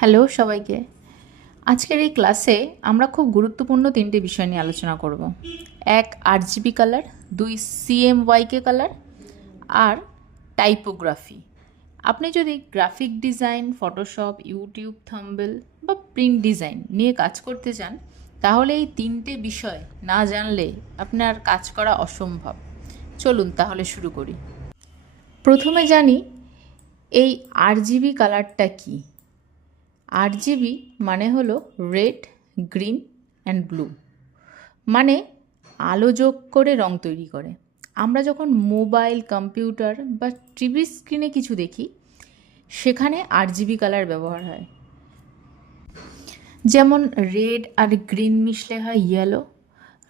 Hello সবাইকে। আজকের এই ক্লাসে আমরা খুব গুরুত্বপূর্ণ তিনটে বিষয় নিয়ে আলোচনা করব। এক, আরজিবি কালার। দুই, সিএমওয়াইকে কালার। আর টাইপোগ্রাফি। আপনি যদি graphic design, Photoshop, YouTube thumbnail বা প্রিন্ট ডিজাইন নিয়ে কাজ করতে চান, তাহলে এই তিনটে বিষয় না জানলে আপনার কাজ করা অসম্ভব। চলুন তাহলে শুরু করি। প্রথমে জানি এই আরজিবি কালারটা কী। আরজিবি মানে হলো রেড, গ্রিন অ্যান্ড ব্লু, মানে আলো যোগ করে রং তৈরি করে। আমরা যখন মোবাইল, কম্পিউটার বা টিভি স্ক্রিনে কিছু দেখি, সেখানে আরজিবি কালার ব্যবহার হয়। যেমন রেড আর গ্রিন মিশলে হয় ইয়েলো,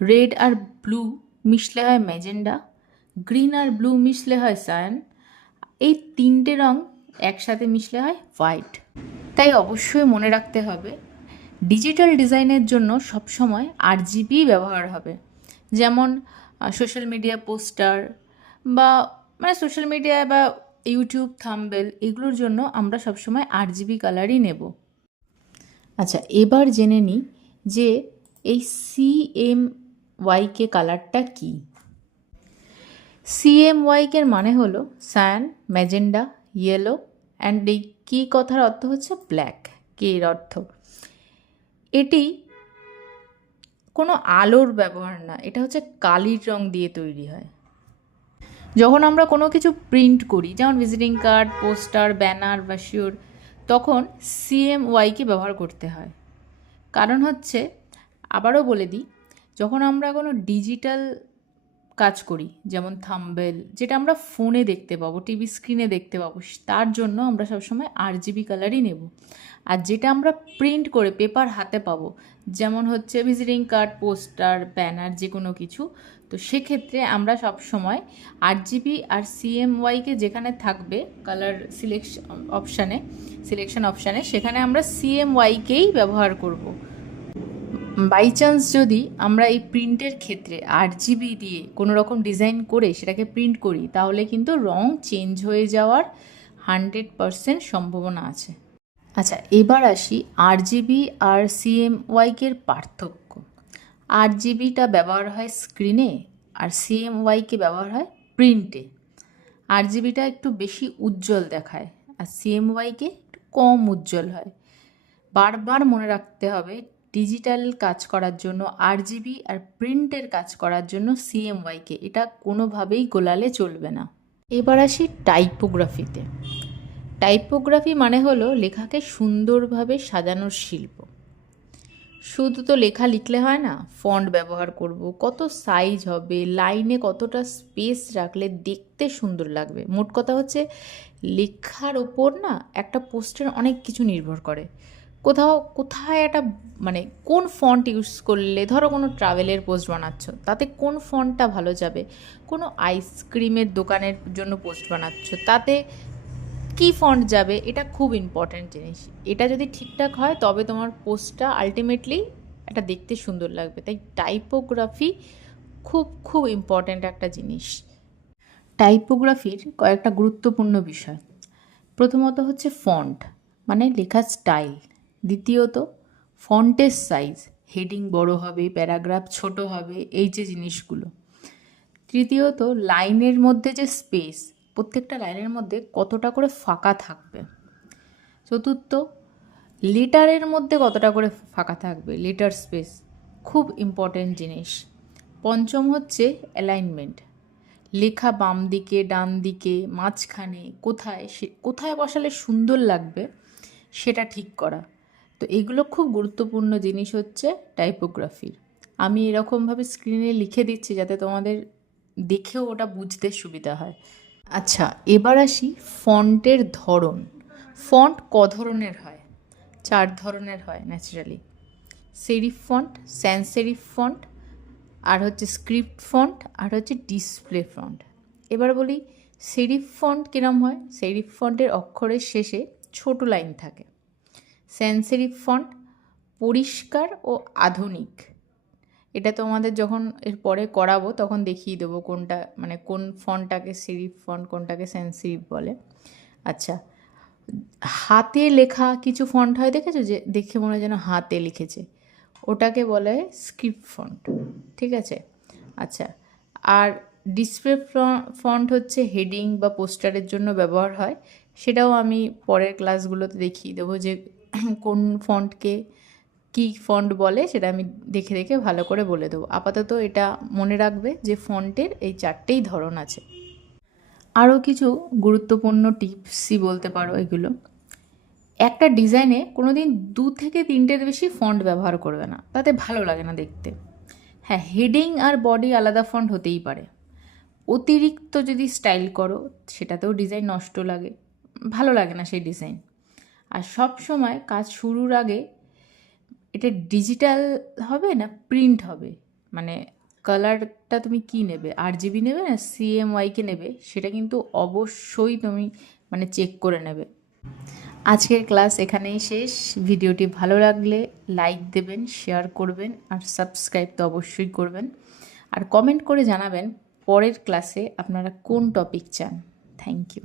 রেড আর ব্লু মিশলে হয় ম্যাজেন্ডা, গ্রিন আর ব্লু মিশলে হয় সায়ান, এই তিনটে রং একসাথে মিশলে হয় হোয়াইট। তাই অবশ্যই মনে রাখতে হবে, ডিজিটাল ডিজাইনের জন্য সবসময় আরজিবি ব্যবহার হবে। যেমন সোশ্যাল মিডিয়া পোস্টার বা সোশ্যাল মিডিয়া বা ইউটিউব থাম্বনেল, এগুলোর জন্য আমরা সবসময় আরজিবি কালারই নেব। আচ্ছা, এবার জেনে নিই যে এই সিএমওয়াইকে কালারটা কী। সিএমওয়াইকের মানে হলো সায়ান, ম্যাজেন্ডা, ইয়েলো অ্যান্ড এই কি কথার অর্থ হচ্ছে ব্ল্যাক। কে এর অর্থ, এটি কোনো আলোর ব্যবহার না, এটা হচ্ছে কালির রং দিয়ে তৈরি হয়। যখন আমরা কোনো কিছু প্রিন্ট করি, যেমন ভিজিটিং কার্ড, পোস্টার, ব্যানার বা শিওর, তখন সিএমওয়াইকে ব্যবহার করতে হয়। কারণ হচ্ছে, আবারও বলে দিই, যখন আমরা কোনো ডিজিটাল কাজ করি, যেমন থাম্বনেল, যেটা আমরা ফোনে দেখতে পাবো, টিভি স্ক্রিনে দেখতে পাবো, তার জন্য আমরা সবসময় আরজিবি কালারই নেব। আর যেটা আমরা প্রিন্ট করে পেপার হাতে পাবো, যেমন হচ্ছে ভিজিটিং কার্ড, পোস্টার, ব্যানার, যে কোনো কিছু, তো সেক্ষেত্রে আমরা সবসময় আরজিবি আর সিএমওয়াইকে যেখানে থাকবে কালার সিলেকশন অপশানে, সেখানে আমরা সিএমওয়াইকেই ব্যবহার করব। বাই চান্স যদি আমরা এই প্রিন্টের ক্ষেত্রে আরজিবি দিয়ে কোনো রকম ডিজাইন করে সেটাকে প্রিন্ট করি, তাহলে কিন্তু রং চেঞ্জ হয়ে যাওয়ার 100% সম্ভাবনা আছে। আচ্ছা, এবার আসি আরজিবি আর সিএমওয়াইকের পার্থক্য। আরজিবিটা ব্যবহার হয় স্ক্রিনে আর সিএমওয়াইকে ব্যবহার হয় প্রিন্টে। আরজিবিটা একটু বেশি উজ্জ্বল দেখায় আর সিএমওয়াইকে একটু কম উজ্জ্বল হয়। বারবার মনে রাখতে হবে, ডিজিটাল কাজ করার জন্য আরজিবি আর প্রিন্টের কাজ করার জন্য সিএমওয়াইকে, এটা কোনোভাবেই গোলালে চলবে না। এবার আসি টাইপোগ্রাফিতে। টাইপোগ্রাফি মানে হলো লেখাকে সুন্দরভাবে সাজানোর শিল্প। শুধু তো লেখা লিখলে হয় না, ফন্ট ব্যবহার করব, কত সাইজ হবে, লাইনে কতটা স্পেস রাখলে দেখতে সুন্দর লাগবে। মোট কথা হচ্ছে, লেখার ওপর না একটা পোস্টের অনেক কিছু নির্ভর করে। কোথায় একটা কোন ফন্ট ইউজ করলে, ধরো কোনো ট্রাভেলের পোস্ট বানাচ্ছ, তাতে কোন ফন্টটা ভালো যাবে। কোনো আইসক্রিমের দোকানের জন্য পোস্ট বানাচ্ছ, তাতে কি ফন্ট যাবে, এটা খুব ইম্পর্ট্যান্ট জিনিস। এটা যদি ঠিকঠাক হয়, তবে তোমার পোস্টটা আলটিমেটলি এটা দেখতে সুন্দর লাগবে। তাই টাইপোগ্রাফি খুব খুব ইম্পর্ট্যান্ট একটা জিনিস। টাইপোগ্রাফির কয়েকটা গুরুত্বপূর্ণ বিষয়। প্রথমত হচ্ছে ফন্ট, মানে লেখার স্টাইল। দ্বিতীয়ত ফন্টের সাইজ, হেডিং বড় হবে, প্যারাগ্রাফ ছোট হবে, এই যে জিনিসগুলো। তৃতীয়ত লাইনের মধ্যে যে স্পেস, প্রত্যেকটা লাইনের মধ্যে কতটা করে ফাঁকা থাকবে। চতুর্থ, লেটারের মধ্যে কতটা করে ফাঁকা থাকবে, লেটার স্পেস খুব ইম্পর্ট্যান্ট জিনিস। পঞ্চম হচ্ছে অ্যালাইনমেন্ট, লেখা বাম দিকে, ডান দিকে, মাঝখানে, কোথায় বসালে সুন্দর লাগবে সেটা ঠিক করা। তো এগুলো খুব গুরুত্বপূর্ণ জিনিস হচ্ছে টাইপোগ্রাফির। আমি এরকমভাবে স্ক্রিনে লিখে দিচ্ছি যাতে তোমাদের দেখেও ওটা বুঝতে সুবিধা হয়। আচ্ছা, এবার আসি ফন্টের ধরন। ফন্ট ক ধরনের হয়? 4 ধরনের হয় naturally. Serif font, sans serif font, আর হচ্ছে স্ক্রিপ্ট ফন্ট, আর হচ্ছে ডিসপ্লে ফন্ট। এবার বলি সেরিফ ফন্ট কিরম হয়। সেরিফ ফন্টের অক্ষরের শেষে ছোট লাইন থাকে। স্যান্স সেরিফ ফন্ট পরিষ্কার ও আধুনিক। এটা তোমাদের যখন এর পরে করাবো তখন দেখিয়ে দেবো কোনটা, কোন ফন্টটাকে সেরিফ ফন্ট, কোনটাকে স্যান্স সেরিফ বলে। আচ্ছা, হাতে লেখা কিছু ফন্ট হয়, দেখেছো, যে দেখে মনে হয় যেন হাতে লিখেছে, ওটাকে বলা হয় স্ক্রিপ্ট ফন্ট। ঠিক আছে? আচ্ছা, আর ডিসপ্লে ফন্ট হচ্ছে হেডিং বা পোস্টারের জন্য ব্যবহার হয়, সেটাও আমি পরের ক্লাসগুলোতে দেখিয়ে দেবো যে কোন ফন্টকে কী ফন্ট বলে, সেটা আমি দেখে দেখে ভালো করে বলে দেবো। আপাতত এটা মনে রাখবে যে ফন্টের এই 4টেই ধরন আছে। আরও কিছু গুরুত্বপূর্ণ টিপসই বলতে পারো এগুলো। একটা ডিজাইনে কোনো দিন 2 থেকে 3টের বেশি ফন্ট ব্যবহার করবে না, তাতে ভালো লাগে না দেখতে। হ্যাঁ, হেডিং আর বডি আলাদা ফন্ট হতেই পারে। অতিরিক্ত যদি স্টাইল করো সেটাতেও ডিজাইন নষ্ট লাগে, ভালো লাগে না সেই ডিজাইন। আর সব সময় কাজ শুরুর আগে এটা ডিজিটাল হবে না প্রিন্ট হবে, মানে কালারটা তুমি কি নেবে, RGB নেবে না CMYK নেবে, সেটা কিন্তু অবশ্যই তুমি মানে চেক করে নেবে। আজকের ক্লাস এখানেই শেষ। ভিডিওটি ভালো লাগলে লাইক দেবেন, শেয়ার করবেন, আর সাবস্ক্রাইব তো অবশ্যই করবেন। আর কমেন্ট করে জানাবেন পরের ক্লাসে আপনারা কোন টপিক চান। Thank you.